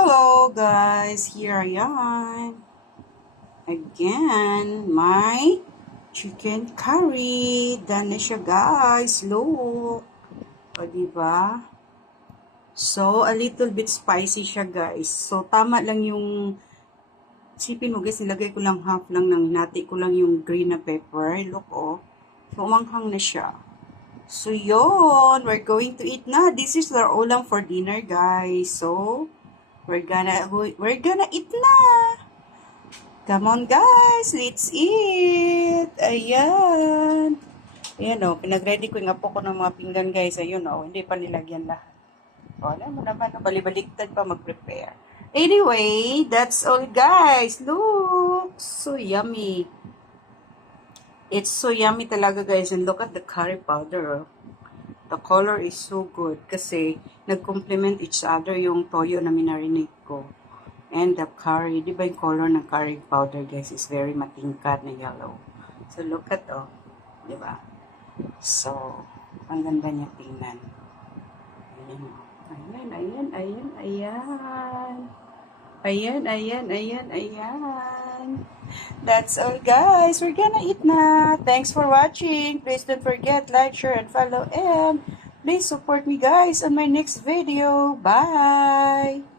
Hello guys, here I am. Again, my chicken curry. Done na siya guys. Look. O diba? So, a little bit spicy siya guys. So, tama lang yung sipin mo guys, nilagay ko lang half lang ng hinati ko lang yung green na pepper. Look oh. So, umanghang na siya. So, yun. We're going to eat na. This is our ulam for dinner guys. So, we're gonna eat na. Come on guys, let's eat. Ayan. Ayan o, pinag-ready ko yung apo ko ng mga pinggan guys. Ayun o, hindi pa nilagyan lahat. O, alam mo naman, balibaliktad pa mag-prepare. Anyway, that's all guys. Look, so yummy. It's so yummy talaga guys. And look at the curry powder. The color is so good kasi nag-complement each other yung toyo na minarinate ko. And the curry, di ba yung color ng curry powder guys is very matingkad na yellow. So look at di ba? So, ang ganda niya tingnan. Ayan, ayan, ayan, ayan. Ayan, ayan, ayan, ayan. That's all guys. We're gonna eat na. Thanks for watching. Please don't forget, like, share, and follow. And please support me guys on my next video. Bye!